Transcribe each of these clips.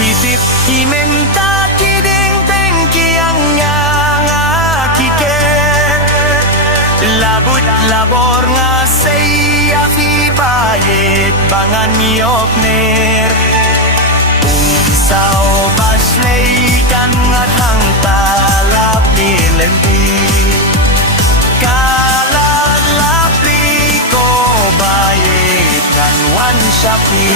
Kitip imenta kiding tengkiang nga kiker Labut labor nga saya kipayet bangan niyok ner Sao baslay kan nga tang talap nilendi Kalalapli ko bayet ngan wan sapi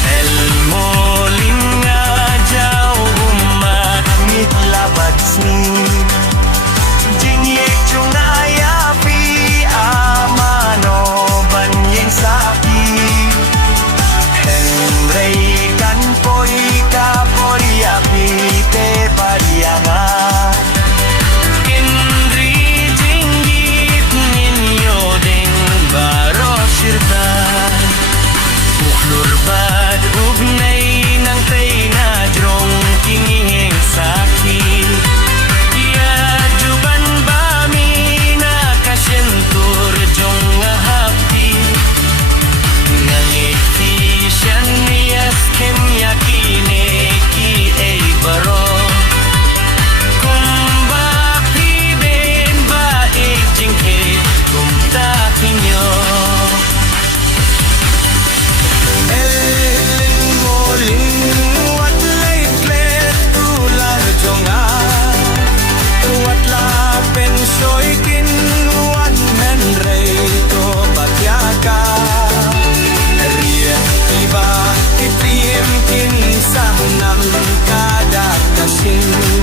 El molin nga jaw umat ngit labat sni Jingyek chungaya pi amano banyeng sapi Henry kan poi ka poria pi te barianga Kendri jinggit ninyo ding baro sirta Uklur bad ugnay ng tay na drong kingihing sakin Iya juban bami na kasyentur jong nga hapti Ngangiti siyan niyas kem yakine ki ay baro Kumba piben ba ijingkit kumtakinyo Soy kin wan henrey to patyaka Riyan iba itim kin sam nam kada kasing